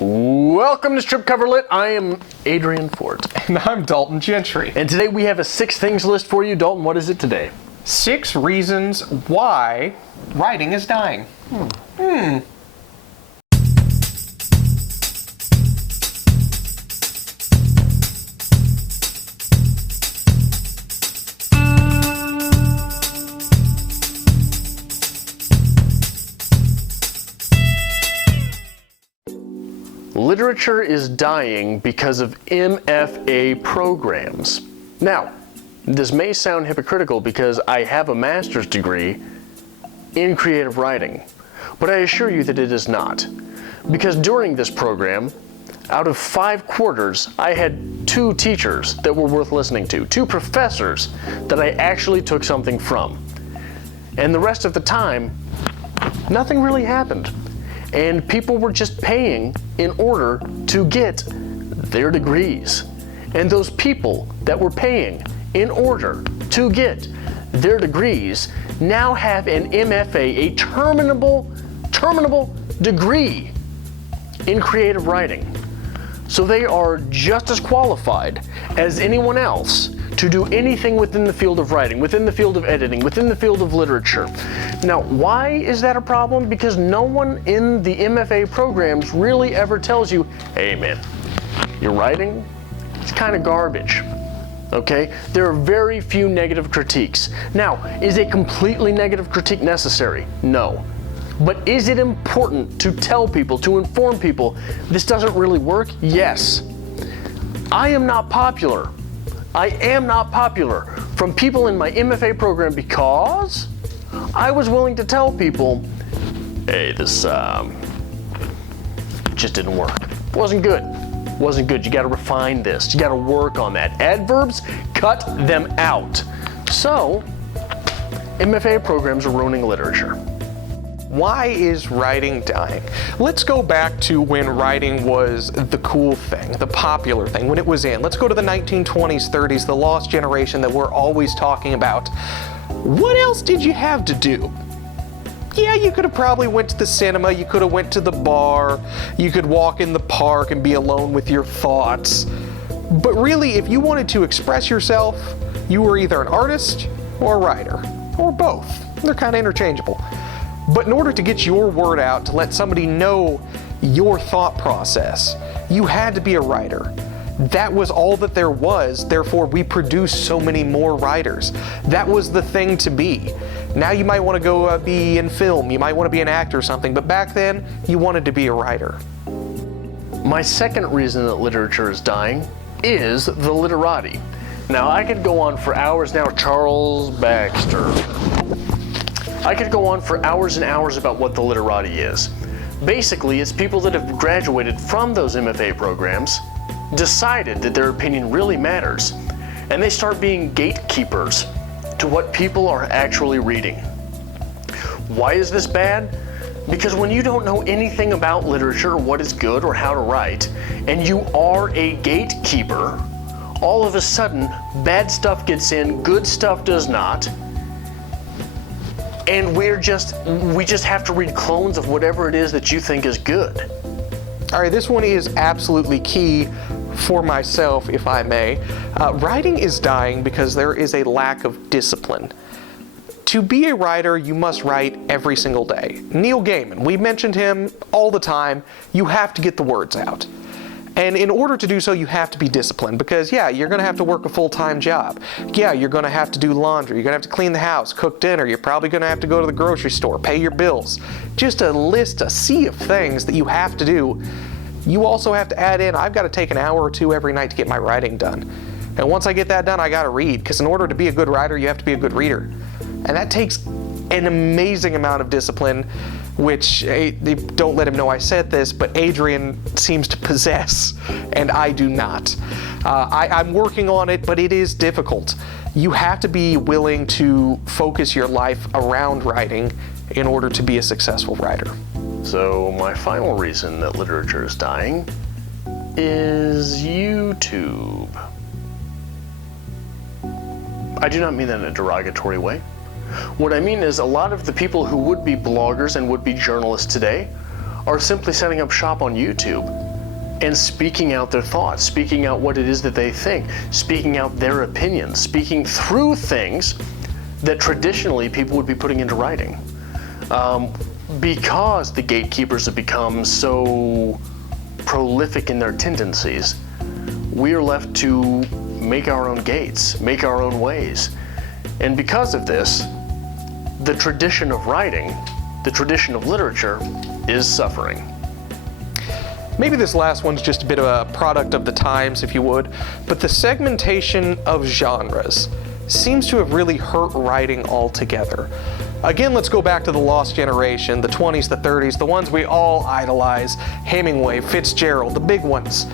Welcome to Strip Cover Lit. I am Adrian Fort. And I'm Dalton Gentry. And today we have a 6 things list for you. Dalton, what is it today? 6 reasons why writing is dying. Literature is dying because of MFA programs. Now, this may sound hypocritical because I have a master's degree in creative writing, but I assure you that it is not. Because during this program, out of 5 quarters, I had 2 teachers that were worth listening to, 2 professors that I actually took something from. And the rest of the time, nothing really happened. And people were just paying in order to get their degrees. And those people that were paying in order to get their degrees now have an MFA, a terminable degree in creative writing. So they are just as qualified as anyone else to do anything within the field of writing, within the field of editing, within the field of literature. Now, why is that a problem? Because no one in the MFA programs really ever tells you, hey man, your writing, it's kind of garbage. Okay? There are very few negative critiques. Now, is a completely negative critique necessary? No. But is it important to tell people, to inform people, this doesn't really work? Yes. I am not popular. I am not popular from people in my MFA program because I was willing to tell people, hey, this just didn't work. Wasn't good. Wasn't good. You got to refine this. You got to work on that. Adverbs, cut them out. So, MFA programs are ruining literature. Why is writing dying? Let's go back to when writing was the cool thing, the popular thing, when it was in. Let's go to the 1920s, 30s, the lost generation that we're always talking about. What else did you have to do? Yeah, you could have probably went to the cinema, you could have went to the bar, you could walk in the park and be alone with your thoughts. But really, if you wanted to express yourself, you were either an artist or a writer, or both. They're kind of interchangeable. But in order to get your word out, to let somebody know your thought process, you had to be a writer. That was all that there was, therefore we produced so many more writers. That was the thing to be. Now you might want to go be in film, you might want to be an actor or something, but back then, you wanted to be a writer. My second reason that literature is dying is the literati. Now I could go on for hours now, Charles Baxter. I could go on for hours and hours about what the literati is. Basically, it's people that have graduated from those MFA programs, decided that their opinion really matters, and they start being gatekeepers to what people are actually reading. Why is this bad? Because when you don't know anything about literature, what is good or how to write, and you are a gatekeeper, all of a sudden, bad stuff gets in, good stuff does not, and we just have to read clones of whatever it is that you think is good. All right, this one is absolutely key for myself, if I may. Writing is dying because there is a lack of discipline. To be a writer, you must write every single day. Neil Gaiman, we mentioned him all the time. You have to get the words out. And in order to do so, you have to be disciplined because, yeah, you're going to have to work a full-time job. Yeah, you're going to have to do laundry. You're going to have to clean the house, cook dinner. You're probably going to have to go to the grocery store, pay your bills. Just a sea of things that you have to do. You also have to add in, I've got to take an hour or 2 every night to get my writing done. And once I get that done, I got to read, because in order to be a good writer, you have to be a good reader. And that takes an amazing amount of discipline, which, don't let him know I said this, but Adrian seems to possess, and I do not. I'm working on it, but it is difficult. You have to be willing to focus your life around writing in order to be a successful writer. So my final reason that literature is dying is YouTube. I do not mean that in a derogatory way. What I mean is a lot of the people who would be bloggers and would be journalists today are simply setting up shop on YouTube and speaking out their thoughts, speaking out what it is that they think, speaking out their opinions, speaking through things that traditionally people would be putting into writing. Because the gatekeepers have become so prolific in their tendencies, we are left to make our own gates, make our own ways. And because of this, the tradition of writing, the tradition of literature, is suffering. Maybe this last one's just a bit of a product of the times, if you would, but the segmentation of genres seems to have really hurt writing altogether. Again, let's go back to the lost generation, the 20s, the 30s, the ones we all idolize, Hemingway, Fitzgerald, the big ones.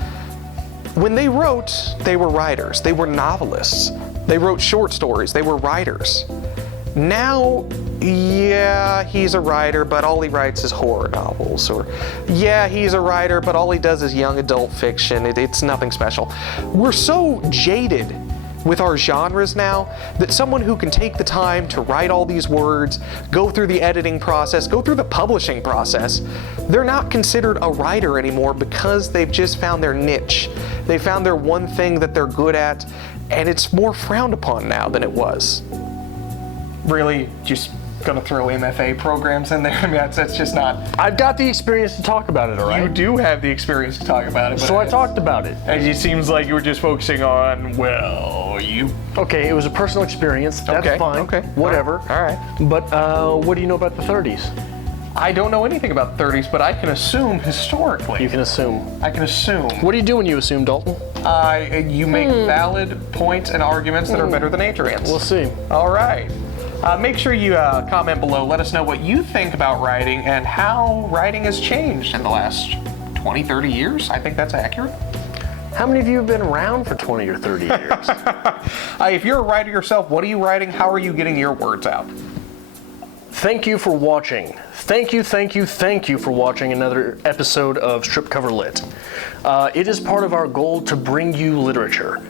When they wrote, they were writers, they were novelists. They wrote short stories, they were writers. Now, yeah, he's a writer, but all he writes is horror novels. Or, yeah, he's a writer, but all he does is young adult fiction. It's nothing special. We're so jaded with our genres now that someone who can take the time to write all these words, go through the editing process, go through the publishing process, they're not considered a writer anymore because they've just found their niche. They found their one thing that they're good at, and it's more frowned upon now than it was. Really, just gonna throw MFA programs in there? I mean, that's just not... I've got the experience to talk about it, all right? You do have the experience to talk about it. So I talked about it. It seems like you were just focusing on, well, you... Okay, it was a personal experience. That's okay, fine. Okay. Whatever. All right. But what do you know about the 30s? I don't know anything about the 30s, but I can assume historically. You can assume. I can assume. What do you do when you assume, Dalton? You make valid points and arguments that are better than Adrian's. We'll see. All right. Make sure you comment below. Let us know what you think about writing and how writing has changed in the last 20, 30 years. I think that's accurate. How many of you have been around for 20 or 30 years? If you're a writer yourself, what are you writing? How are you getting your words out? Thank you for watching. Thank you for watching another episode of Strip Cover Lit. It is part of our goal to bring you literature.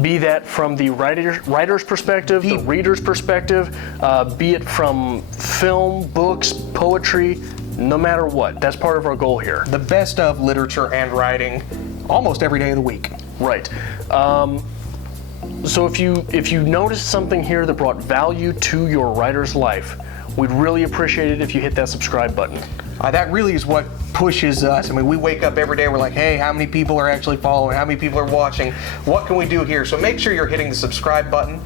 Be that from the writer's perspective, the reader's perspective, be it from film, books, poetry, no matter what. That's part of our goal here. The best of literature and writing almost every day of the week. Right. So if you noticed something here that brought value to your writer's life, we'd really appreciate it if you hit that subscribe button. That really is what pushes us. I mean, we wake up every day, we're like, hey, how many people are actually following? How many people are watching? What can we do here? So make sure you're hitting the subscribe button.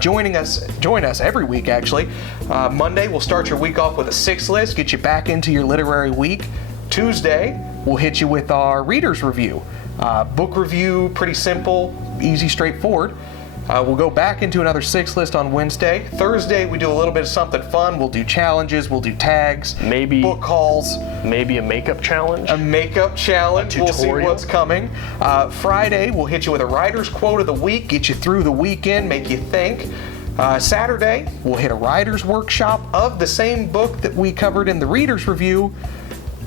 Join us every week, actually. Monday, we'll start your week off with a 6 list, get you back into your literary week. Tuesday, we'll hit you with our reader's review. Book review, pretty simple, easy, straightforward. We'll go back into another 6 list on Wednesday. Thursday, we do a little bit of something fun. We'll do challenges, we'll do tags, maybe book hauls. Maybe a makeup challenge. A makeup challenge. A we'll see tutorial. what's coming. Friday, we'll hit you with a writer's quote of the week, get you through the weekend, make you think. Saturday, we'll hit a writer's workshop of the same book that we covered in the reader's review.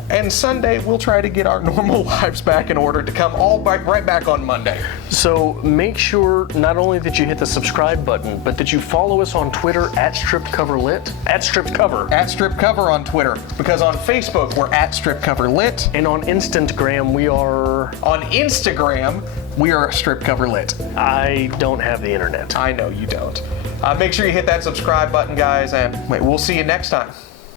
And Sunday, we'll try to get our normal lives back in order to come right back on Monday. So make sure not only that you hit the subscribe button, but that you follow us on Twitter at StripCoverLit, at StripCover. At StripCover on Twitter, because on Facebook, we're at StripCoverLit. And on Instagram, we are... On Instagram, we are StripCoverLit. I don't have the internet. I know you don't. Make sure you hit that subscribe button, guys, and we'll see you next time.